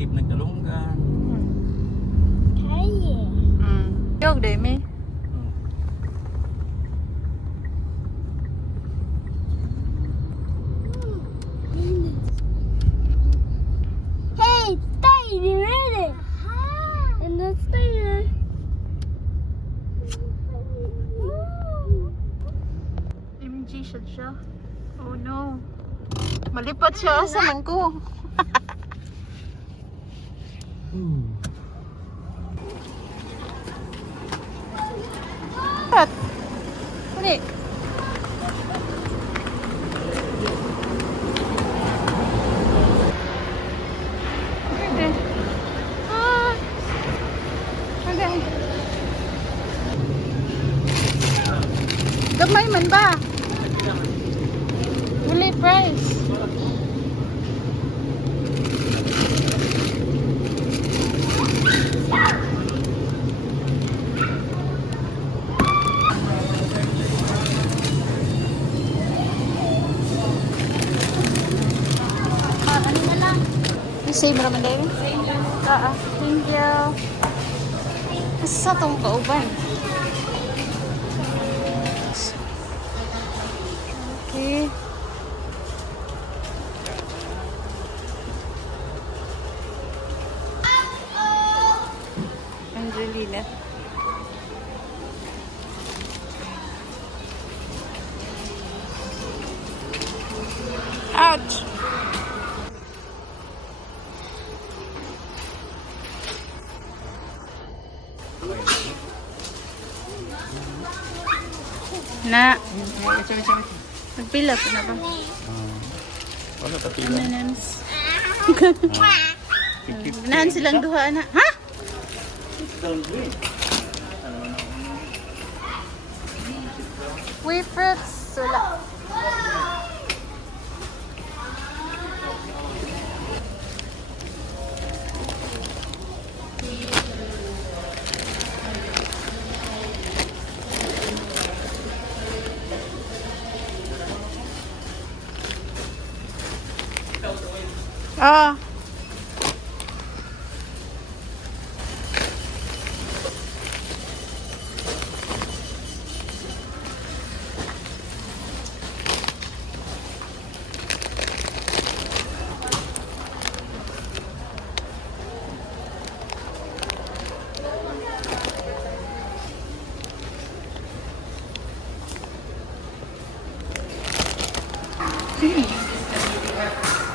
skip nagdalunggan. Yok deh mi. Hey, stay ready. And then stay there. MG siya. Oh no. Malipat siya sa mangko. What? Ini. Okay. Ah. Okay. Gamay man ba? Fully price. Save mo naman dahil? Thank you. Sa itong kauban. Okay. Angelina. Ouch! Na. Nagpila pa na ba? Wala pa pila. Nanans. Nahan silang duha na. Ha? Wheat fruits. Sula. Ah.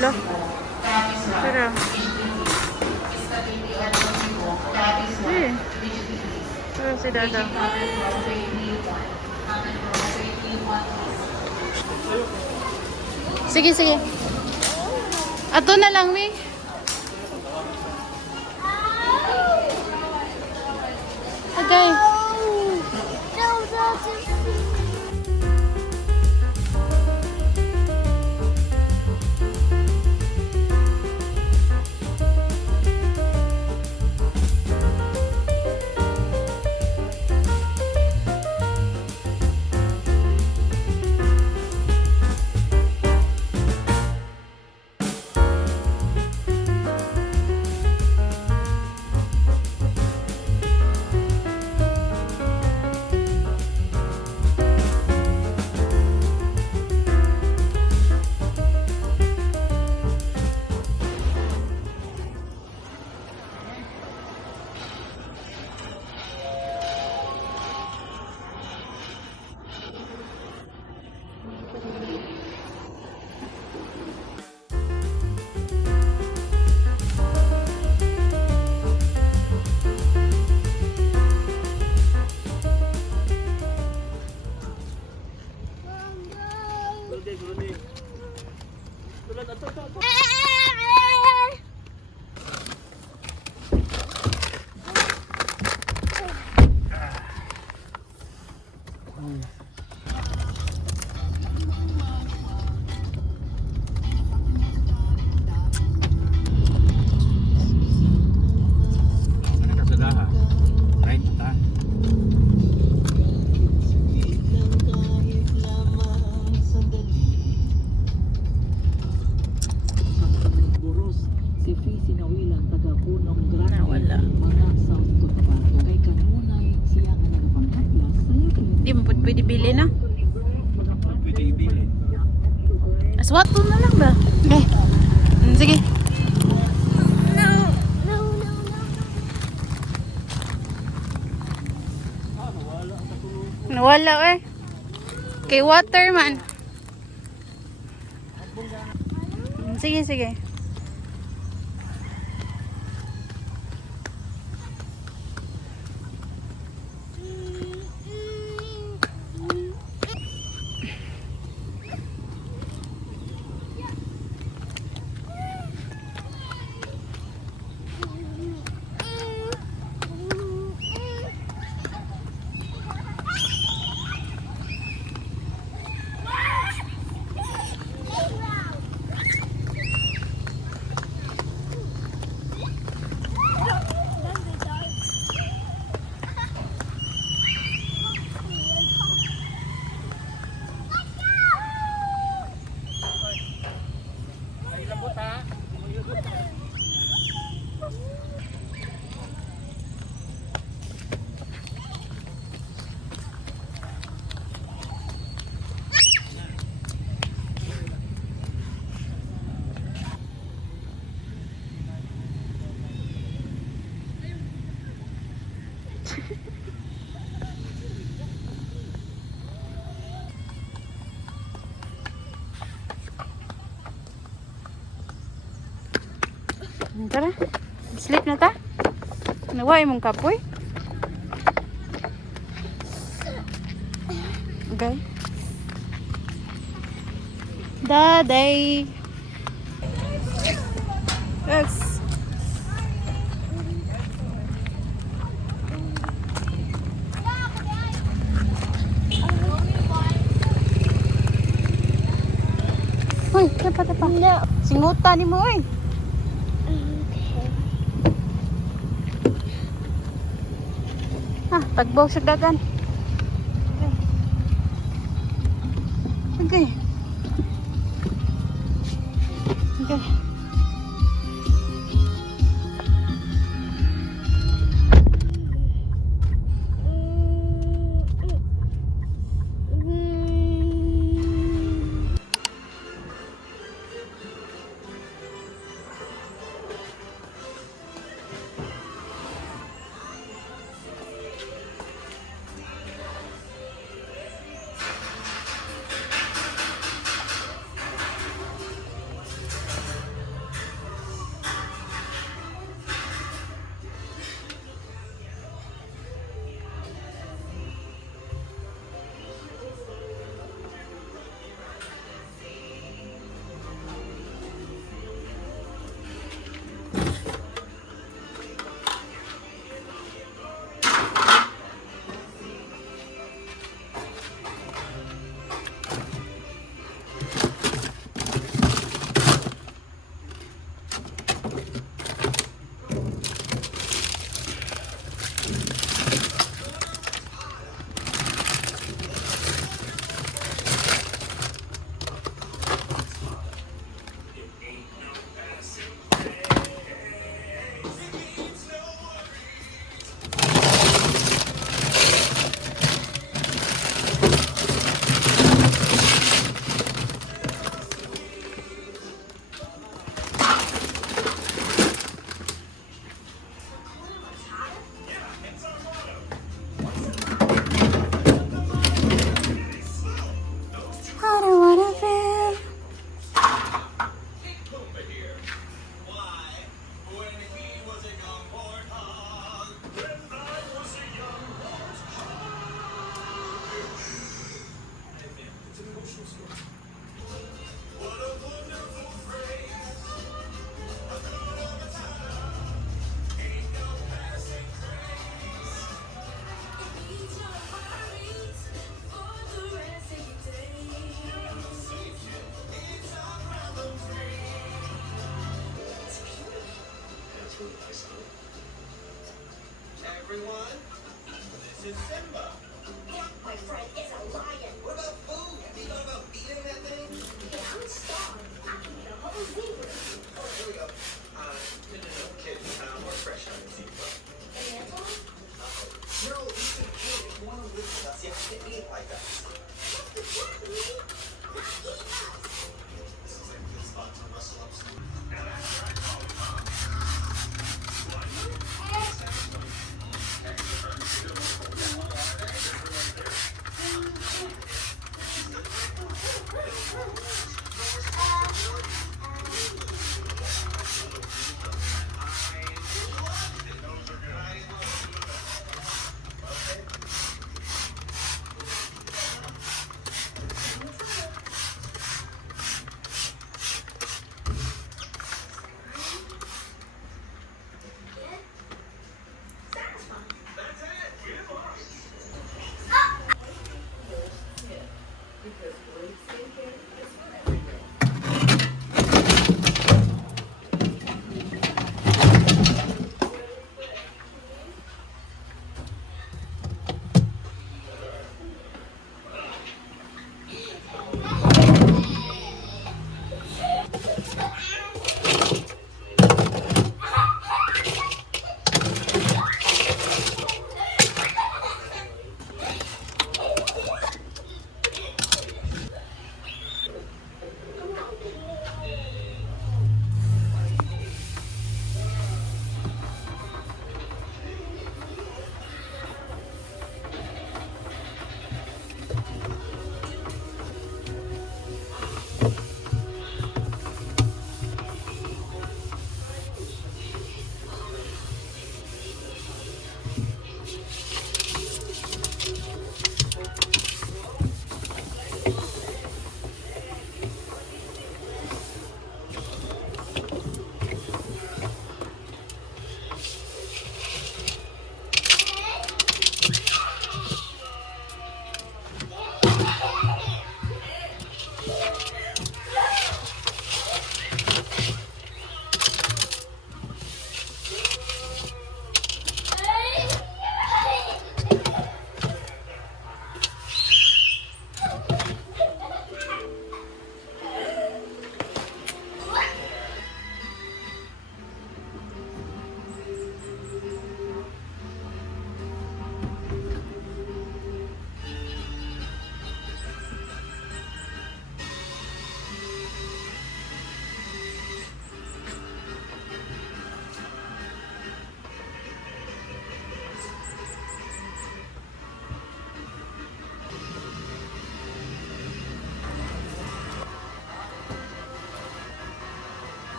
Loh. Pero. Pero si Dada. Sige, sige. Ato na lang, Mi. Okay. pwede bili na. Pwede ibili. Aswato na lang ba? Okay. Sige. No, no, no, no. Nawala eh. Kay water man. Sige, sige. Tara. Sleep na ta. Naway mong kapoy. Okay. Daday. Yes. Hoy, tapa. No. Singutan ni mo oy. Tagbaw sa dagan. Okay. Okay. Everyone, this is Simba. My friend is a lion. What about food? Do you know about feeding that thing? And I'm starved. I can eat a whole zebra. Oh, here we go. No, kids, more fresh on the zebra. And Antoine? No, you can kill one Listen, now see, I can't eat like that. This is like a good spot to rustle up some.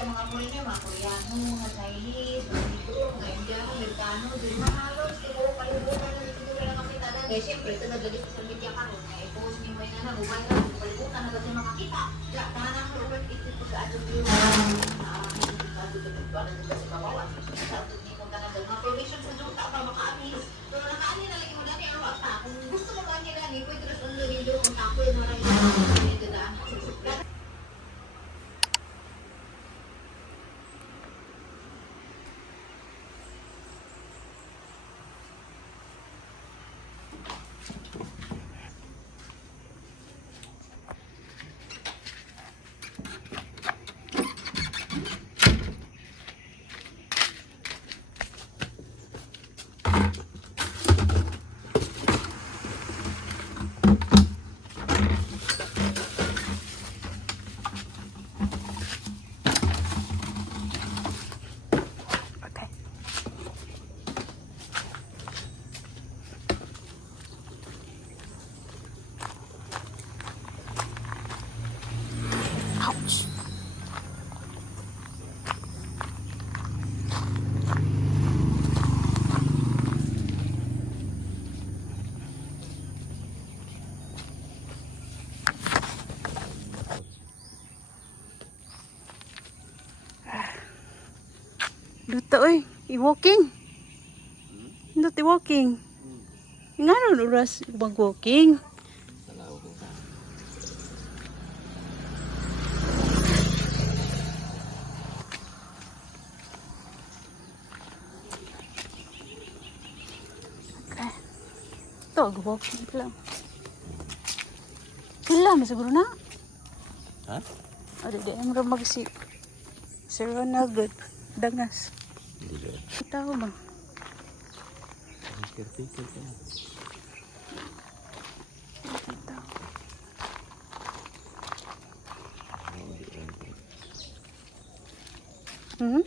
sa mga foreigner, mga Koreano, mga Chinese, mga Siguro, mga Indiano, Amerikano, doon mga halos, siguro palibutan na dito lang kami tada. Eh, siyempre, ito nagdali sa media ka ron. Eh, post niyo mo na mobile na, palibutan na kasi makakita. Kaya, tanang Robert, ito po sa ato yung kasi mabawas. Sa ato niyo kung tanang mga provisions sa junta pa maka-amis. Pero nakaani na lagi mo dati, ano ata, kung gusto mo kanya lang, pwede rin ang video, kung tapoy mo rin dito na. Okay. Ouch. Luto oy, i-walking. Luto i-walking. Nga ron oras mag-walking. Okay. Ito, mag-walking lang. Kailan, may siguro na? Ha? O, di mo rin mag-si. Sir Ronald, good. Dangas. Hindi ba? Kita ko ba? Caretaker ka na. Kita ko. Hmm?